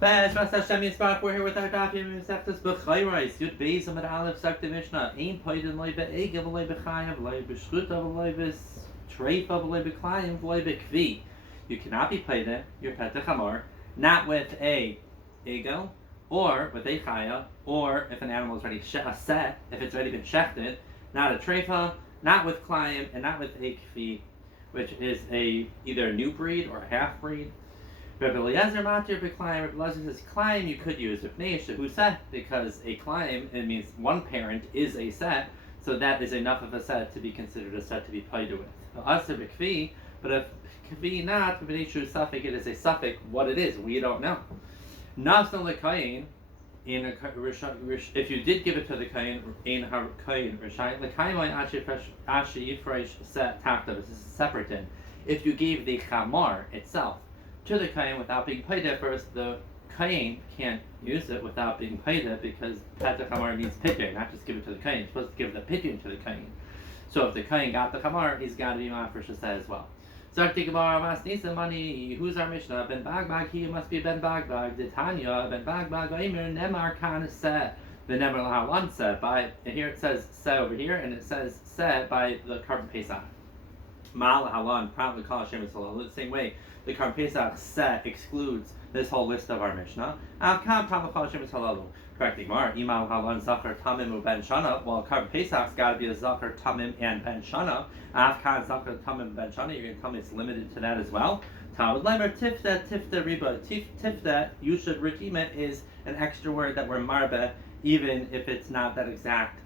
Beis, Hashem Yisparach, we're here with our daf Meseches Bechoros. Yud Beis Amid Aleph Sagt Mishnah. Ein Poiden Loi Be'egev Loi Bechayav Loi B'Shchuta Loi B'Treifa Loi Be'Klayim Loi Be'Kvi. You cannot be Poiden your Petach Hamor not with a egel or with a chaya, or if an animal is already set, if it's already been shechted, not a treifa, not with Klayim, and not with a Kvi, which is either a new breed or a half breed. Rabbi Eliezer matir b'klayim. Rabbi Eliezer says klayim you could use because a klayim, it means one parent is a set, so that is enough of a set to be considered a set to be paid with. Aser b'kvi, but if kvi not b'nei suffix, it is a suffix. What it is, we don't know. Nafsan lekayin in a if you did give it to the kayin in har kayin rishai lekayin ashi yifresh set takta. This is a separate thing. If you gave the chamar itself to the kayin without being paid first, the kayin can't use it without being paid because petach hamar means pidyon, not just give it to the kayin. You're supposed to give the pidyon to the kayin. So if the kayin got the hamar, he's got to be mafresh as well. Zakti Gemara Mas Nisa money. Who's our Mishnah? Ben Bagbag. He must be Ben Bagbag. The Tanya Ben Bagbag. Omer Nemar Kan Se. The Nemar Lahalan Se. By and here it says Se over here, and it says Se by the Karban Pesach. Mal Halan probably call Hashem Yisrael. The same way the Karban Pesach Se excludes this whole list of our Mishnah. Kam probably call Hashem Yisrael. Correctly, Mar Imal Halan Zachar Tamim U Ben Shana. Well, Karban Pesach's got to be a Zachar Tamim and Ben Shana. Afkan Zachar Tamim Ben Shana. You're going to tell me it's limited to that as well. Talmud Leimer Tifta Riba. Tifta, you should redeem it, is an extra word that we're marbe, even if it's not that exact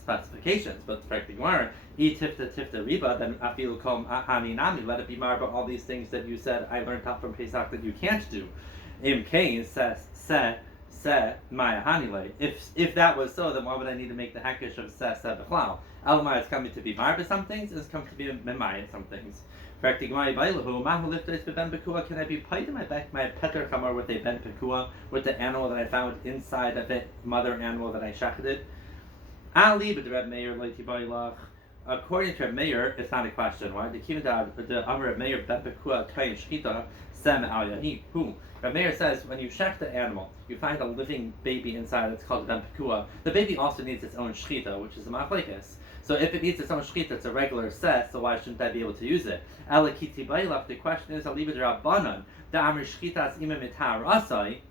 specifications. But correctly, Mar E Tifta Riba. Then Afilu Kom Ahani Nami. Let it be marbe all these things that you said I learned out from Pesach that you can't do. Im Kain says Maya Hanile. If that was so, then why would I need to make the hakish of se b'chlal? Elamai is coming to be marba some things, and it's coming to be memaya some things. Can I be paid my peter chamor with a ben pekua, with the animal that I found inside of it, mother animal that I shechted? Ali but the Reb Meir loiti bailach. According to Reb Meir, it's not a question. Why? The Amar Reb Meir ben pekua kain shchita sem al yahi hu. Reb Meir says when you shech the animal, you find a living baby inside. It's called ben pekua. The baby also needs its own shchita, which is a machlekes. So if it needs its own shchita, it's a regular set. So why shouldn't I be able to use it? Elakiti bailach. The question is, aliva d'Rabbanan the Amar shchitas imam mitar asai.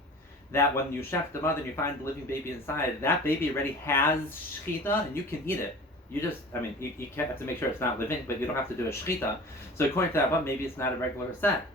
That when you shech the mother and you find the living baby inside, that baby already has shchita and you can eat it. You just, you can't have to make sure it's not living, but you don't have to do a shchita. So according to the Rabban, maybe it's not a regular set.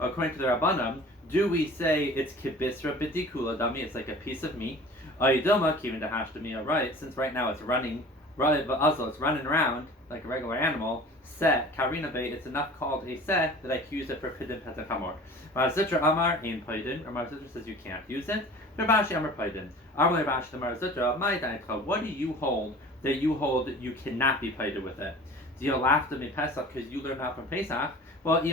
According to the Rabbanim, do we say it's kibisra b'dikula dami? It's like a piece of meat. Ayidoma kivin dahashdamiya. Right, since right now it's running, right, but also it's running around like a regular animal. Set karina bait. It's enough called a set that I can use it for pidin petach hamor. Marzitra amar in pidin, or Marzitra says you can't use it. Rabashi amar pidin. Amar Rabashi the Marzitra. My daika. What do you hold that you hold that you cannot be pidin with it? Do you laugh to me Pesach because you learned out from Pesach? Well, then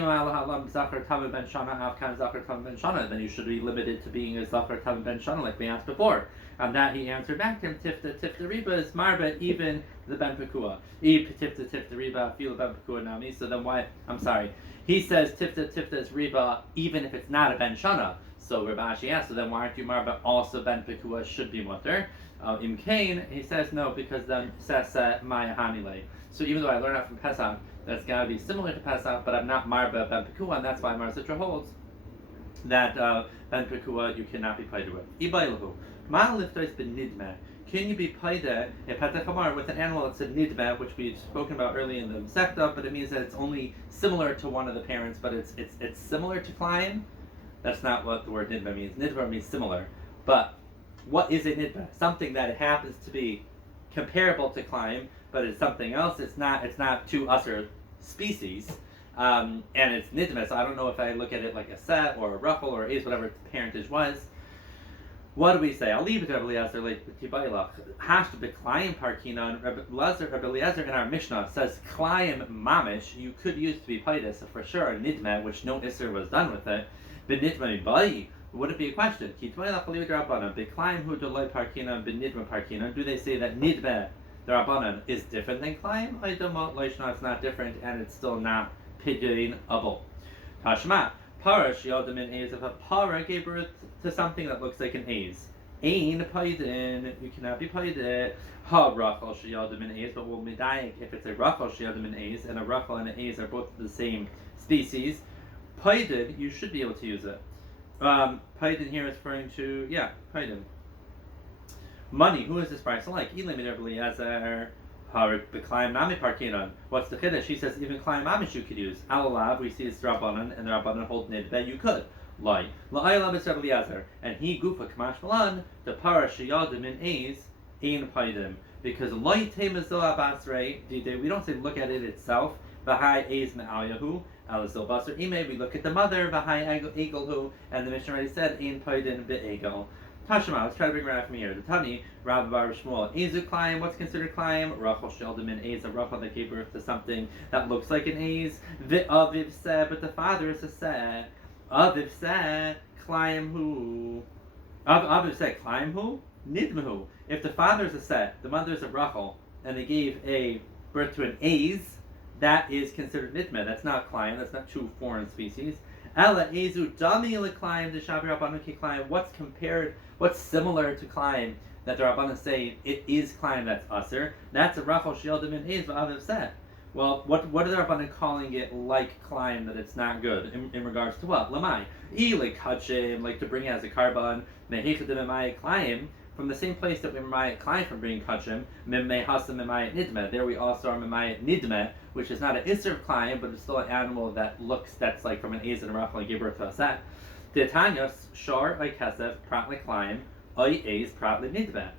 you should be limited to being a Zachar Tamim Ben Shana, like we asked before. And that he answered back to him, Tifta Riba is Marba, even the Ben Pekua. Tifta Riba, feel Ben Pekua Nami. So then why? I'm sorry. He says Tifta is Riba, even if it's not a Ben Shana. So Rabashi asked, so then why aren't you Marba also Ben Pekua should be mutter? Im Kain, he says no, because then says Maya Hanile. So even though I learned out from Pesach, that's got to be similar to Pesach, but I'm not Marba Ben Pekua, and that's why Mar Sitra holds that Ben Pekua you cannot be paid with. Ibailahu. Ma liftois ben nidme. Can you be paid a Petach Hamar with an animal that's a nidme, which we've spoken about early in the Sekta, but it means that it's only similar to one of the parents, but it's similar to Klein? That's not what the word nidme means. Nidme means similar. But what is a nidme? Something that it happens to be comparable to Klein, but it's something else. It's not two usher species, and it's nidme. So I don't know if I look at it like a set or a ruffle or is whatever the parentage was. What do we say? I'll leave it to Rabbi Eliezer like Tibailach. Hash b'klayim parkina. Rabbi Eliezer in our Mishnah says klayim mamish you could use to be paidus. So for sure a nidme, which no isser was done with it. B'nidme bai. Would it be a question? Kitbailach aliv d'Rabbanan. B'klayim hu dolay parkina b'nidme parkina. Do they say that nidme the Rabbanan is different than Klayim? I don't know, it's not different, and it's still not pidyon-able. Tashma, Para shiyadim in A's. If a para gave birth to something that looks like an A's. Ain paidin, you cannot be paidin. Ha rachel shiyadim in A's, but we'll medayik if it's a rachel shiyadim in A's, and a rachel and an A's are both the same species. Paidin, you should be able to use it. Paidin here is referring to, paidin. Money, who is this price like? What's the chiddush? She says even Klein Mamish you could use. Alalav, we see it's Rabbanan, and the Rabbanan hold nidbe, you could. Lie. La'ayla is Rabbi Eliezer, and he gufa kamash malan, the para shiyadim in A's, in paidim. Because light temazoa basrei, we don't say look at it itself, v'hai A's me'alyahu, alazil basar ime, we look at the mother, v'hai egelhu, and the mission already said, in paidin be'egel. Tashima, let's try to bring it out from here. The Tani, Rabbi Bar Shmuel, Ezu Klayim, what's considered Klayim? Rachel Sheldom in A's, a Rachel that gave birth to something that looks like an A's. Aviv Seh, but the father is a Seh. Aviv Seh, Klayim who? Aviv Seh, Klayim who? Nidmahu. If the father is a Seh, the mother is a Rachel, and they gave a birth to an A's, that is considered Nidma. That's not Klayim, that's not two foreign species. Ella Ezu Dami Leklayim, the Shavi Rabbanan Klayim, what's similar to Klayim that the Rabbanan say it is Klayim that's Aser? That's a Rachel Sheldom in A's V'aviv Seh. Well, what are the Rabbanan calling it like Klayim that it's not good? In regards to what? Lamai. Like Kachim, like to bring it as a carbon, Mehechadim Emai Klayim, from the same place that we Memai Klayim from bringing Kachim, Mimei Hasam Memai Nidme. There we also are Memai Nidme, which is not an Isser of Klayim, but it's still an animal that's like from an A's and a Rachel and gave birth to a Set. The Tanyos, Shar, Oy Kesef, Prat Leklayim, Oy A's, Prat Nidme.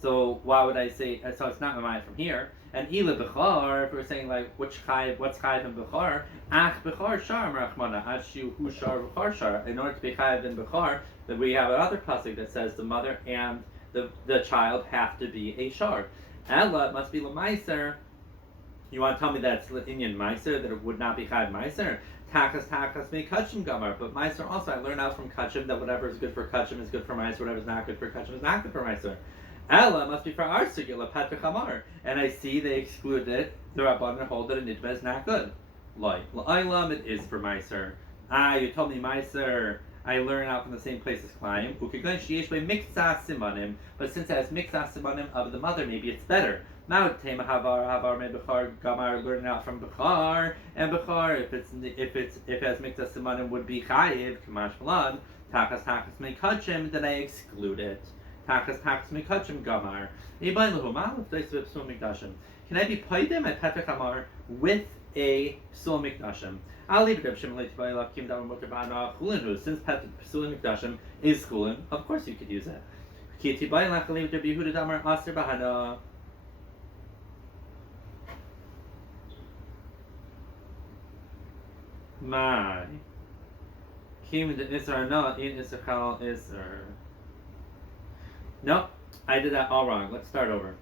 So why would I say, so it's not Memai from here. And Ila Bechar, if we're saying like, what's Chayiv in Bechar? Ach Bechar Shar Merachmana, Ashu Hu Shar Bechar Shar. In order to be Chayiv in Bechar, then we have another pasuk that says the mother and the child have to be a Shar. Ella must be Lamaiser. You want to tell me that it's Inyan Meiser, that it would not be Chayiv Meiser? Takas me Kachim Gamar. But Meiser also, I learned out from Kachim that whatever is good for Kachim is good for Meiser, whatever is not good for Kachim is not good for Meiser. Ella must be for our Sugila, Petra Chamar. And I see they excluded it. The Rabbanan hold that a Nidma is not good. La'aylam, it is for Meiser. You told me Meiser. I learn out from the same place as Klayim. But since it has Mixas Simanim of the mother, maybe it's better. Now Tema Havar Me Bechar Gamar, learning out from Bechar, and Bechar, if it has Mixas Simanim would be Chayiv, Kamash Malan, Takas Me Kachim, then I exclude it. Takas Me Kachim Gamar. Can I be Paidim at Petra Kamar with a Psul Mikdashim? I'll leave it up. Since Psul Mikdashim is Chulin, of course you could use it. My. Kim the Isra not in Issachal Isra. No, I did that all wrong. Let's start over.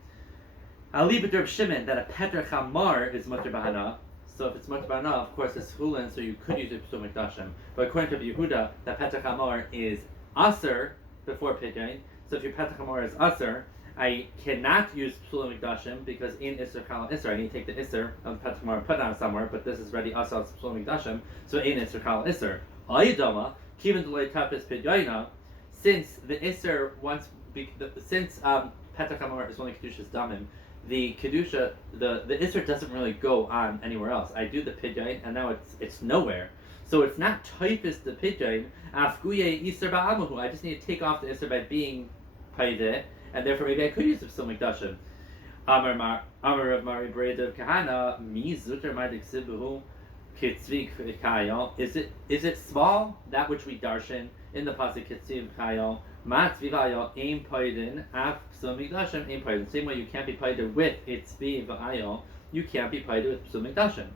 I'll leave it to Reb Shimon that a Petra Chamar is Mutter Bahana. So if it's Mutter Bahana, of course it's Chulin, so you could use it Psul Mikdashim. But according to Yehuda, that Petra Chamar is Aser before Pidyain. So if your Petra Chamar is Aser, I cannot use Psul Mikdashim because in Isser Chal Isser, I need to take the Isser of the Petra Chamar and put it on somewhere, but this is ready Aser Psul Mikdashim, so in Isser Chal Isser. Ayidama, Kivin Delay Tapis Pidyaina, since the Isser since Petra Chamar is only Kedusha's Damim, the Kedusha, the Isser doesn't really go on anywhere else. I do the Pidyain, and now it's nowhere. So it's not typhus the Pidyain, Afguye Isser Ba'amahu. I just need to take off the Isser by being Paideh, and therefore maybe I could use the Psul Mikdashim. Amar of Mari Breda of Kahana, Mi Zuter Maidik Sibuhu, Kitzvik Kayal. Is it small, that which we darshan in the Pasuk Kitzvik Kayal? Matzvivayal aim paidin af Psul Mikdashim aim paidin. Same way you can't be paidin with its Vayal, you can't be paidin with Psul Mikdashim.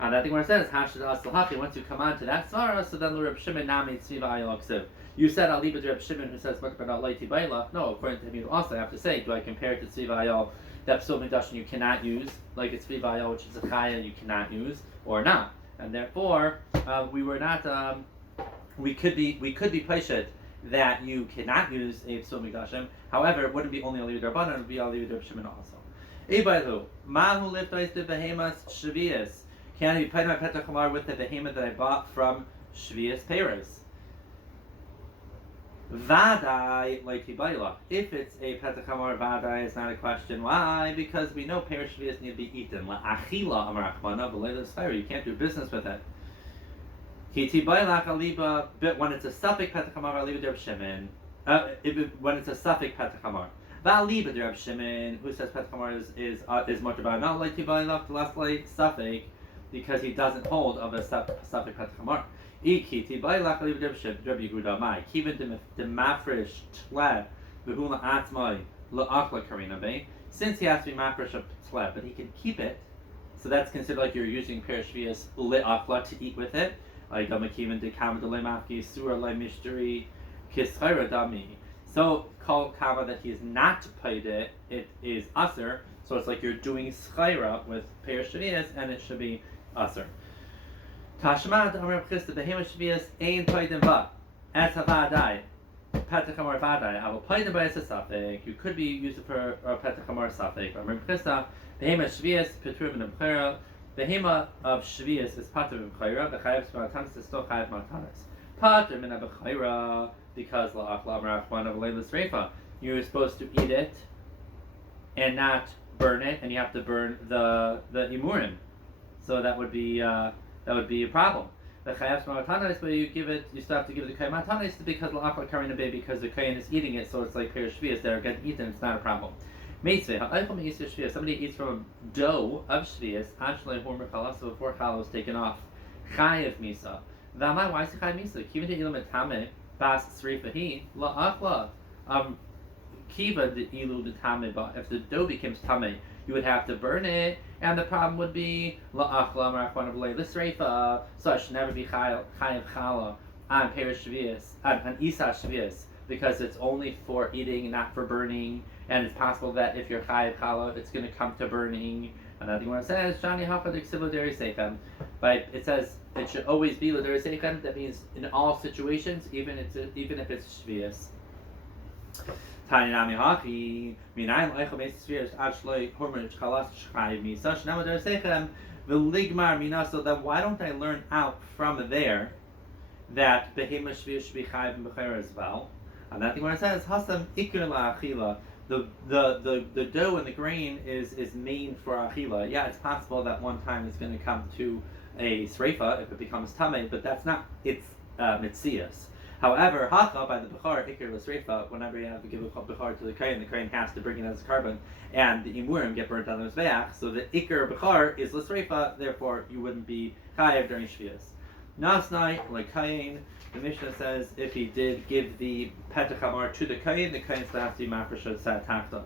And I think where it says Hashad Aslahachi, once you come on to that Svara, so then Reb Shimon Nami Tzvivayal Ksiv. You said I'll leave it to Reb Shimon who says Mutter Bahana Laiti Baila. No, according to him you also have to say, do I compare it to Tzvivayal that Psul Mikdashim you cannot use, like it's Tzvivayal which is a Chaya you cannot use, or not? And therefore we could be Peshet that you cannot use a Psul Mikdashim. However, it wouldn't be only a Levi Rabbanan, it would be a Levi Shimon also. Ebaylu, Mahu liftois de behemas shavias. Can I be paid my Petra Chamar with the behemoth that I bought from Shvius Peres. Vadai like Tibayla. If it's a Petach Hamor, Vadai is not a question. Why? Because we know Peres Shvius need to be eaten. La Achila Amarachmana, Belayla Sfire. You can't do business with it. Ki Tibayla Aliba, but when it's a suffix Petach Hamor, Aliba Derb Shemin. When it's a suffix Petach Hamor. Valiba Derb Shemin, who says Petach Hamor is much about not like Tibayla, less like suffix, because he doesn't hold of a suffix Petach Hamor. Iki Tibayla Aliba Derb Yehuda Mai. Kiven the Mafresh Tle, Behula Atmai, La Akla Karina Bay. Since he has to be Mafresh of Tle, but he can keep it, so that's considered like you're using Perishvias Le Akla to eat with it. Like Damakivan de Kama de Lemaki, Surah Le Mishteri, Kishaira Dami. So, called Kama that he is not paid it is Aser. So it's like you're doing Schaira with Perishvias, and it should be Aser. Tashmad Amr Christa Behema Shvias Ain Paidim Ba. As Havadai. Petachamor Vadai. I will play them by a suffix. You could be used for a Petachamor suffix. Amr Christa Behema Shvias Petrum and Bechera. Behema of Shvias is Pater of Bechera. The Chayav Smatanis is still Chayav Matanis. Pater min Bechera because La Achla Marachman of Leilas Reifa. You're supposed to eat it and not burn it, and you have to burn the imurim. So that would be a problem. The chayav matanis, but you still have to give the kain matanis because la'achla karina bay because the kain is eating it, so it's like perish shvias that are getting eaten. It's not a problem. Meitzveh ha'aychom yisur shvias. Somebody eats from a dough of shvias. Actually, hormer chalas before challah is taken off. Chayav misa. V'amai why is it chayav misa? Kiven de ilam etame bas srifahi la'achla. Kiva de ilu de tame, but if the dough becomes tame, you would have to burn it, and the problem would be la'achla marachman of leilis reifa. So I should never be chayav chala on perish shvias, on isa shvias, because it's only for eating, not for burning. And it's possible that if you're chayav chala, it's going to come to burning. Another one says shani hafad iksivu deri seichem, but it says it should always be l'deri seichem. That means in all situations, even if it's shvias. Tainami Haki, Minaim Eichel Meseches Ashley Hormon Chalas Shai Misa Shnamader Sechem Viligmar Mina. So then why don't I learn out from there that Behema Shvir should be Chayv and Becher as well? And that thing where it says Hasam Ikir La Achila. The dough and the grain is made for Achila. Yeah, it's possible that one time it's going to come to a Sreifa if it becomes Tameh, but that's not its Mitzias. However, Hacha by the Bechar, Ikir L'Sreifa, whenever you have to give a Bechar to the Kain has to bring it as a carbon, and the Imurim get burnt on the Mizbeach, so the Ikir Bechar is L'Sreifa, therefore you wouldn't be Chayav during Shvias. Nasnai, like Kain, the Mishnah says if he did give the Petach Hamor to the Kain still has to be Mafresh Sat Tachta.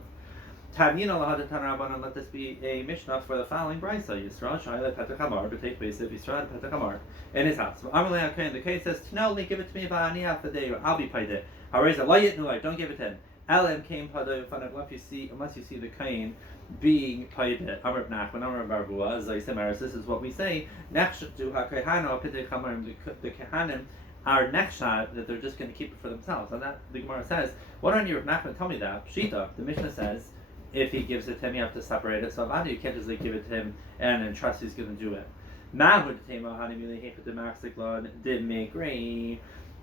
Tavnina Lahad Tanarabanan, let this be a Mishnah for the following Brisa. Yisrael Shaila Petach Hamor, but take place if Yisrael Petach Hamor in his house. So Amalei HaKain, the Kain says, Tnoli, give it to me, Va'ani after day, or I'll be paid it. Hareza, Layit Nulai, don't give it to him. Elam came Pada, unless you see the Kain being paid it. Amr Nachman, Amr Barbua, Zaysemaris, this is what we say. Next to HaKayhano, Petach Hamor, the Kehanim are nechshad that they're just going to keep it for themselves. And that the Gemara says, why don't you, Nachman, tell me that? Shita, the Mishnah says, if he gives it to him, you have to separate it. So you can't just give it to him and trust he's going to do it.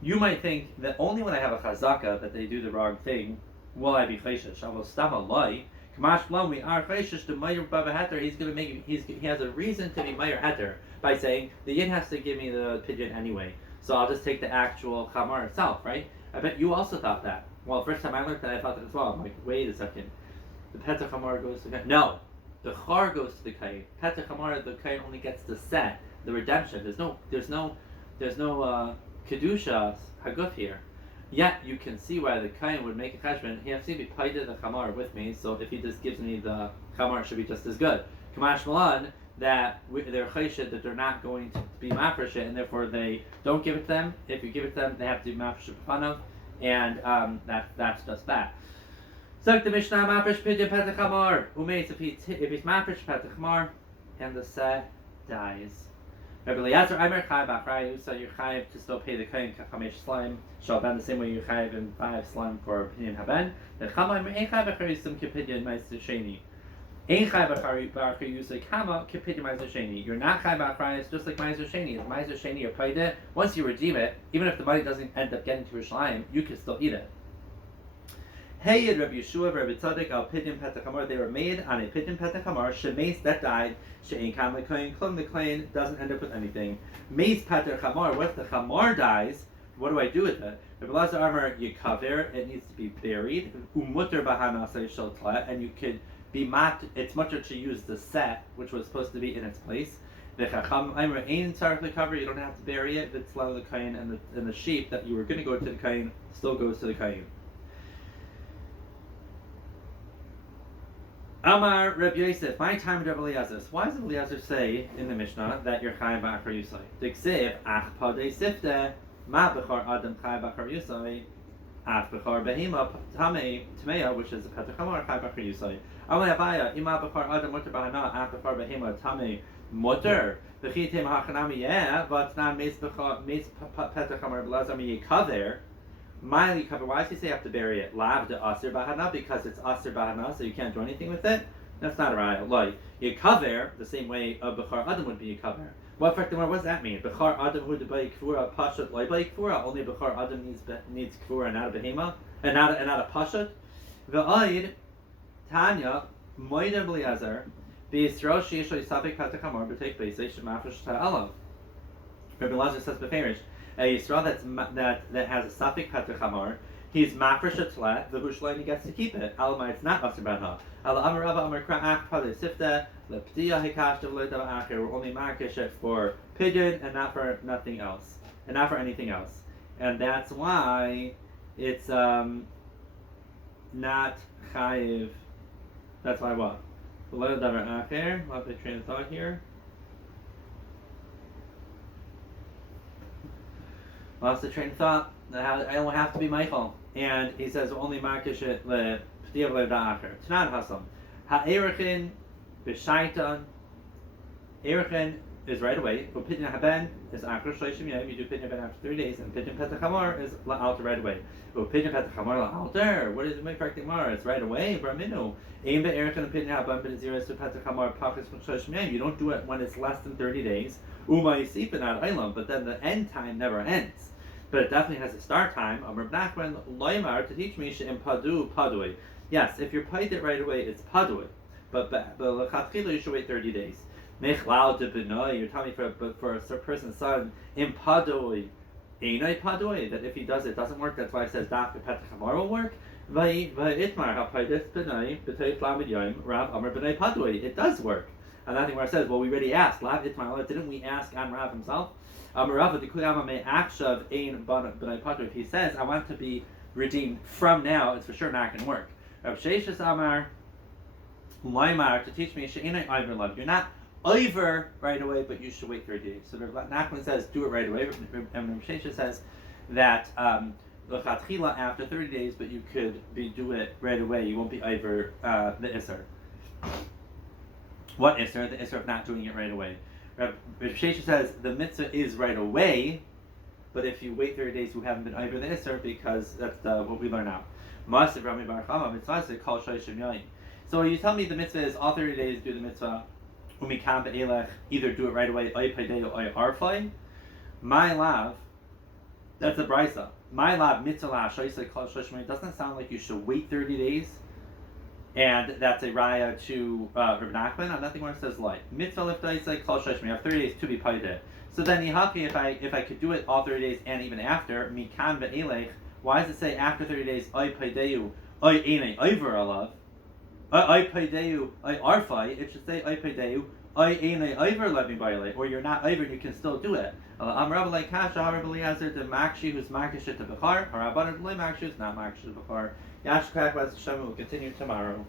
You might think that only when I have a chazaka that they do the wrong thing will I be chayshish. I will stop a lie. Kamash Blam, we are chayshish to Mayer Baba Heter. He's going to make he has a reason to be Mayer Heter by saying the yin has to give me the pigeon anyway. So I'll just take the actual chamar itself, right? I bet you also thought that. Well, the first time I learned that, I thought that as well. I'm like, wait a second. The Petach Hamor goes to the Kain. No, the Char goes to the Kain. Petach Hamor, the Kain only gets the set, the redemption. There's no kedusha haguf here. Yet you can see why the Kain would make a cheshbon. He has to be paid the Chamar with me. So if he just gives me the Chamar, it should be just as good. Kamash Malan, that they're chayshid, that they're not going to be mafresh, and therefore they don't give it to them. If you give it to them, they have to be mafresh b'fanav, and that's just that. So the Mishnah mafresh pidyon petach hamor umeitz if he's mafresh petach hamor and the set dies. Rabbi Eliezer Aimer Chayav Achrayu, so you're chayav to still pay the kain kachamesh slime. Shall ben the same way you're chayav in 5 slime for opinion haben. The chamayim ein chayav achrayu sim kipidyon ma'is sheni. Ein chai b'achar yusay kama kipidi ma'aser sheni. You're not chai b'achar. It's just like ma'aser sheni. If ma'aser sheni you're paid it, once you redeem it, even if the money doesn't end up getting to Yerushalayim, you can still eat it. Hey, Rabbi Yeshua, Rabbi Tzaddik, al Pidyon Petach Hamar. They were made on a Pidyon Petach Hamar. Shemeis that died. She'ein kam l'koyin. Klum the koyin doesn't end up with anything. Meis Petach Hamar. What if the Hamar dies? What do I do with it? Rabbi Lazar Amar Yikaver. It needs to be buried. Umuter b'hanasei shel tlet, and you could be mat. It's much to use the set, which was supposed to be in its place. The Chacham Amar ein tzarich l'kaver. You don't have to bury it. It's l'al the koyin, and the sheep that you were going to go to the koyin still goes to the koyin. Amar Reb Yosef, my time with Reb Eliezer. Why does Eliezer say in the Mishnah that you're chayim b'achar yusay? Diksiv ach padei sifte ma b'char adam chayim b'achar yusay ach b'char behema tameya, which is a petach hamar chayim b'achar yusay. Amar Abaya ima b'char adam muter b'hana ach b'char behema tamei muter b'chitem hachanami yeah, but now meis petach hamar b'lazar mi yikaver. Miley cover. Why does he say you have to bury it? Lav de aser bahana, because it's aser bahana, so you can't do anything with it. That's not a raya. Like you cover the same way a bechar adam would be a cover. What does that mean? Bechar adam who by kfura pashat like by kfura. Only bechar adam needs kfura and not a behema and not a pashat. Ve'ayid Tanya moeder Eliezer b'Yisrael sheisho yisafik patach hamar b'teik beisay shemafresh ta'alav. Rabbi Eliezer says beferish. A Yisrael that has a safik petach hamar, he's mafresh a tlet, the hushlein he gets to keep it. Alamai, it's not aser banha. Ala amar rava amar kra'ach padei sifte leptiya hikash devledav acher. We're only markish it for pigeon and not for nothing else, and not for anything else. And that's why it's not chayiv. That's why what? Devledav acher. What the train of thought here? Lost the train of thought. I don't have to be Michael. And he says only markish it le p'tiyav le da'acher. Tanan hasam. Ha'erichin b'shaitan. Erichin is right away. Upidyon haben is acher shloshim yom. You do pidyon haben after 3 days, and pidyon petach hamar is la'alter right away. Upidyon petach hamar la'alter. What is the make mar? It's right away. Braminu. Aim be'erichin upidyon haben b'nezirus to petach hamar pachas shloshim yom. You don't do it when it's less than 30 days. Uma yisipin ad ilam. But then the end time never ends. But it definitely has a start time. Amar Nachman loymar to teach me in padu padui. Yes, if you're paid it right away, it's padui. But lechatchila you should wait 30 days. Mechlal de benoy. You're telling me for a person's son in padui, einay padui, that if he does it doesn't work. That's why it says daf petach hamar will work. Va'itmar hapaydis benoy b'tei flamid yom Rav Amar benoy padui. It does work. And nothing where it says, well, we already asked. Lav itmar. Didn't we ask on Rav himself? If he says, I want to be redeemed from now, it's for sure not going to work. Rav Sheishas Amar Loimar to teach me you're not over right away, but you should wait 30 days. So Rav Nachman says, do it right away. And Rav Sheishas says that l'chatchila after 30 days, but you could do it right away. You won't be over the Isser. What Isser? The Isser of not doing it right away. Rav Shesha says the mitzvah is right away, but if you wait 30 days, you haven't been over the Isser, because that's what we learn now. So you tell me the mitzvah is all 30 days do the mitzvah, either do it right away, my lav, that's a brisa. My lav mitzvah doesn't sound like you should wait 30 days. And that's a raya to Rav Nachman. And nothing more says like mitzvah liftaisai kol shashmi. You have 30 days to be paid. So then yihaki, if I could do it all 30 days and even after mikan ve'elech, why does it say after 30 days I paideyu I ene over alav I paideyu I arfai? It should say I paideyu I ene over levin baile, or you're not over and you can still do it. Amrav like kasha Rav Eliezer the makshi who's makish to bechar, or Rabbanan le makshi who's not makish to bechar. Yashkak Hashem will continue tomorrow.